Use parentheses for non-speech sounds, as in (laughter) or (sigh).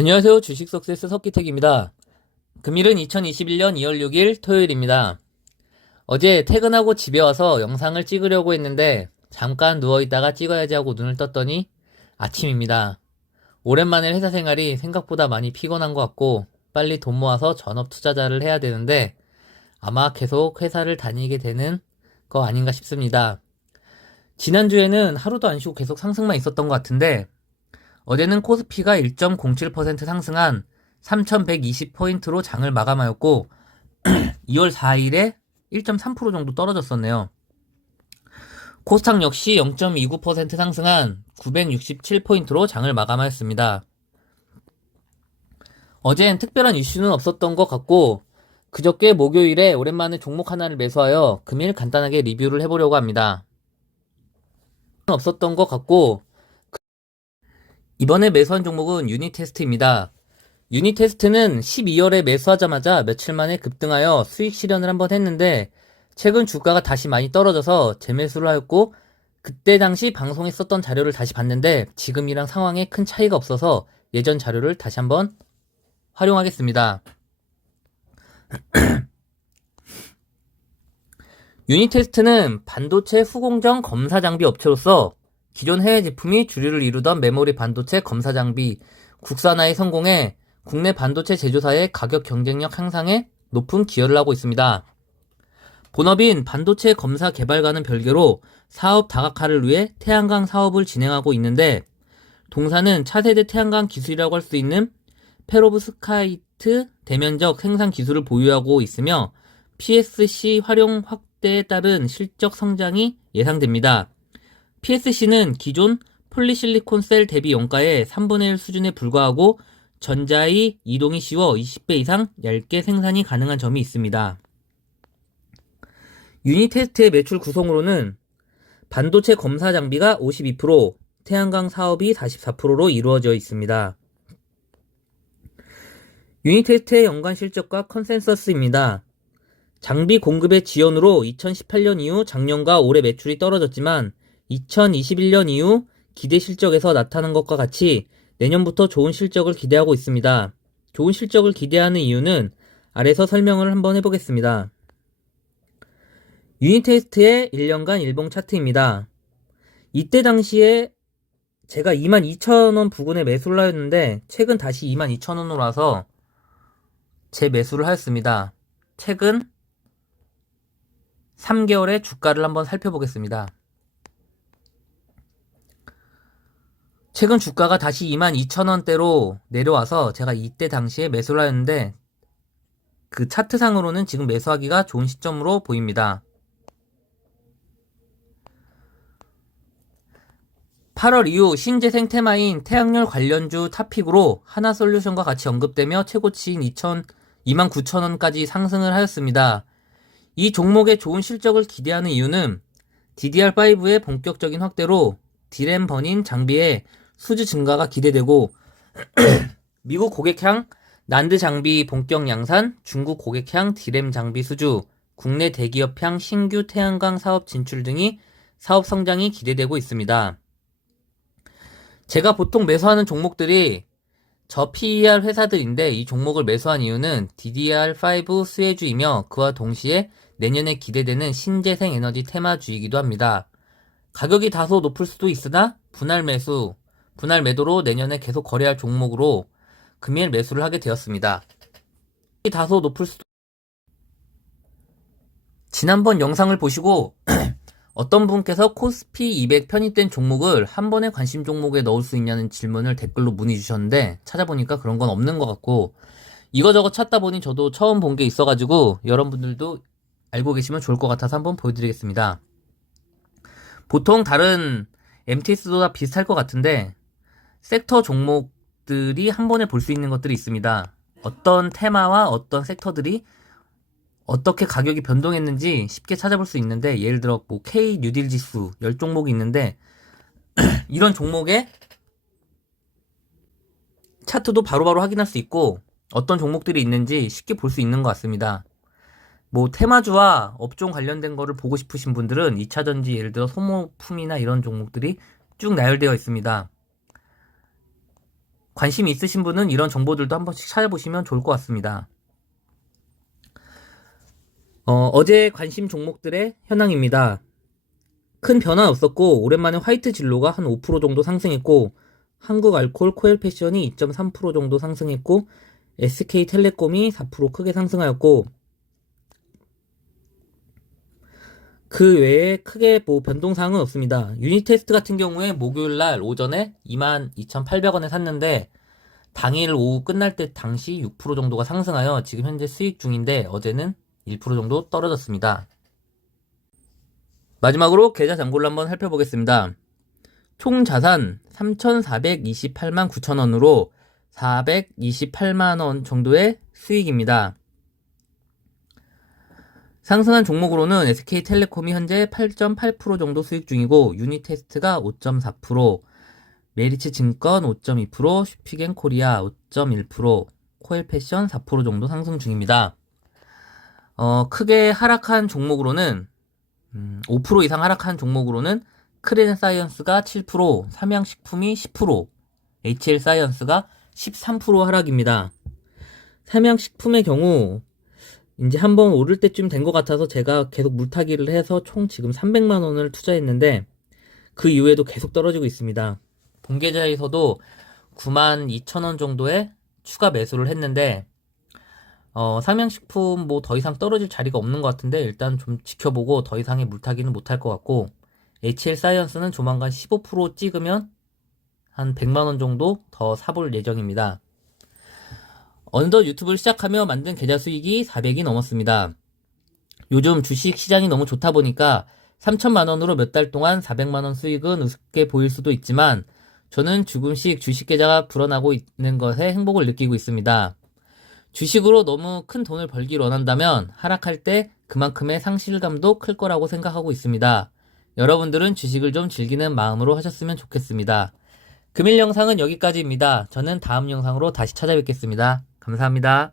안녕하세요. 주식 석세스 석기택입니다. 금일은 2021년 2월 6일 토요일입니다. 어제 퇴근하고 집에 와서 영상을 찍으려고 했는데 잠깐 누워있다가 찍어야지 하고 눈을 떴더니 아침입니다. 오랜만에 회사 생활이 생각보다 많이 피곤한 것 같고 빨리 돈 모아서 전업 투자자를 해야 되는데 아마 계속 회사를 다니게 되는 거 아닌가 싶습니다. 지난주에는 하루도 안 쉬고 계속 상승만 있었던 것 같은데 어제는 코스피가 1.07% 상승한 3,120포인트로 장을 마감하였고 2월 4일에 1.3% 정도 떨어졌었네요. 코스닥 역시 0.29% 상승한 967포인트로 장을 마감하였습니다. 어젠 특별한 이슈는 없었던 것 같고 그저께 목요일에 오랜만에 종목 하나를 매수하여 금일 간단하게 리뷰를 해보려고 합니다. 없었던 것 같고 이번에 매수한 종목은 유니테스트입니다. 유니테스트는 12월에 매수하자마자 며칠 만에 급등하여 수익 실현을 한번 했는데 최근 주가가 다시 많이 떨어져서 재매수를 하였고 그때 당시 방송에 썼던 자료를 다시 봤는데 지금이랑 상황에 큰 차이가 없어서 예전 자료를 다시 한번 활용하겠습니다. (clears throat) 유니테스트는 반도체 후공정 검사 장비 업체로서 기존 해외 제품이 주류를 이루던 메모리 반도체 검사 장비 국산화에 성공해 국내 반도체 제조사의 가격 경쟁력 향상에 높은 기여를 하고 있습니다. 본업인 반도체 검사 개발과는 별개로 사업 다각화를 위해 태양광 사업을 진행하고 있는데 동사는 차세대 태양광 기술이라고 할 수 있는 페로브스카이트 대면적 생산 기술을 보유하고 있으며 PSC 활용 확대에 따른 실적 성장이 예상됩니다. PSC는 기존 폴리실리콘 셀 대비 원가의 3분의 1 수준에 불과하고 전자의 이동이 쉬워 20배 이상 얇게 생산이 가능한 점이 있습니다. 유니테스트의 매출 구성으로는 반도체 검사 장비가 52%, 태양광 사업이 44%로 이루어져 있습니다. 유니테스트의 연간 실적과 컨센서스입니다. 장비 공급의 지연으로 2018년 이후 작년과 올해 매출이 떨어졌지만 2021년 이후 기대 실적에서 나타난 것과 같이 내년부터 좋은 실적을 기대하고 있습니다. 좋은 실적을 기대하는 이유는 아래서 설명을 한번 해보겠습니다. 유니테스트의 1년간 일봉 차트입니다. 이때 당시에 제가 22,000원 부근에 매수를 하였는데 최근 다시 22,000원으로 와서 제 매수를 하였습니다. 최근 3개월의 주가를 한번 살펴보겠습니다. 최근 주가가 다시 22,000원대로 내려와서 제가 이때 당시에 매수를 하였는데 그 차트상으로는 지금 매수하기가 좋은 시점으로 보입니다. 8월 이후 신재생 테마인 태양열 관련주 탑픽으로 하나솔루션과 같이 언급되며 최고치인 2천 29,000원까지 상승을 하였습니다. 이 종목의 좋은 실적을 기대하는 이유는 DDR5의 본격적인 확대로 디램 버닌 장비의 수주 증가가 기대되고 (clears throat) 미국 고객향 난드 장비 본격 양산, 중국 고객향 디램 장비 수주, 국내 대기업향 신규 태양광 사업 진출 등이 사업 성장이 기대되고 있습니다. 제가 보통 매수하는 종목들이 저 PER 회사들인데 이 종목을 매수한 이유는 DDR5 수혜주이며 그와 동시에 내년에 기대되는 신재생 에너지 테마주이기도 합니다. 가격이 다소 높을 수도 있으나 분할 매수, 분할 매도로 내년에 계속 거래할 종목으로 금일 매수를 하게 되었습니다. 다소 높을 수도 지난번 영상을 보시고 (clears throat) 어떤 분께서 코스피 200 편입된 종목을 한 번에 관심 종목에 넣을 수 있냐는 질문을 댓글로 문의 주셨는데 찾아보니까 그런 건 없는 것 같고 이거저거 찾다 보니 저도 처음 본 게 있어가지고 여러분들도 알고 계시면 좋을 것 같아서 한번 보여드리겠습니다. 보통 다른 MTS도 다 비슷할 것 같은데 섹터 종목들이 한 번에 볼 수 있는 것들이 있습니다. 어떤 테마와 어떤 섹터들이 어떻게 가격이 변동했는지 쉽게 찾아볼 수 있는데 예를 들어 뭐 K 뉴딜 지수 10종목이 있는데 (clears throat) 이런 종목의 차트도 바로 바로 확인할 수 있고 어떤 종목들이 있는지 쉽게 볼 수 있는 것 같습니다. 뭐 테마주와 업종 관련된 거를 보고 싶으신 분들은 2차전지 예를 들어 소모품이나 이런 종목들이 쭉 나열되어 있습니다. 관심 있으신 분은 이런 정보들도 한 번씩 찾아보시면 좋을 것 같습니다. 어, 어제 관심 종목들의 현황입니다. 큰 변화 없었고 오랜만에 화이트 진로가 한 5% 정도 상승했고 한국 알콜 코엘 패션이 2.3% 정도 상승했고 SK 텔레콤이 4% 크게 상승하였고 그 외에 크게 뭐 변동사항은 없습니다. 유닛 테스트 같은 경우에 목요일 날 오전에 22,800원에 샀는데 당일 오후 끝날 때 당시 6% 정도가 상승하여 지금 현재 수익 중인데 어제는 1% 정도 떨어졌습니다. 마지막으로 계좌 잔고를 한번 살펴보겠습니다. 총 자산 3,428만 9천 원으로 428만 원 정도의 수익입니다. 상승한 종목으로는 SK텔레콤이 현재 8.8% 정도 수익 중이고 유니테스트가 5.4%, 메리츠 증권 5.2%, 슈피겐 코리아 5.1%, 코엘 패션 4% 정도 상승 중입니다. 어, 크게 하락한 종목으로는 음, 5% 이상 하락한 종목으로는 크레덴 사이언스가 7%, 삼양식품이 10%, HL 사이언스가 13% 하락입니다. 삼양식품의 경우 이제 한 번 오를 때쯤 된 것 같아서 제가 계속 물타기를 해서 총 지금 300만 원을 투자했는데 그 이후에도 계속 떨어지고 있습니다. 본계좌에서도 9만 2천 원 정도의 추가 매수를 했는데 어, 삼양식품 뭐 더 이상 떨어질 자리가 없는 것 같은데 일단 좀 지켜보고 더 이상의 물타기는 못할 것 같고 HL 사이언스는 조만간 15% 찍으면 한 100만 원 정도 더 사볼 예정입니다. 어느덧 유튜브를 시작하며 만든 계좌 수익이 400이 넘었습니다. 요즘 주식 시장이 너무 좋다 보니까 3천만 원으로 몇 달 동안 400만 원 수익은 우습게 보일 수도 있지만 저는 조금씩 주식 계좌가 불어나고 있는 것에 행복을 느끼고 있습니다. 주식으로 너무 큰 돈을 벌길 원한다면 하락할 때 그만큼의 상실감도 클 거라고 생각하고 있습니다. 여러분들은 주식을 좀 즐기는 마음으로 하셨으면 좋겠습니다. 금일 영상은 여기까지입니다. 저는 다음 영상으로 다시 찾아뵙겠습니다. 감사합니다.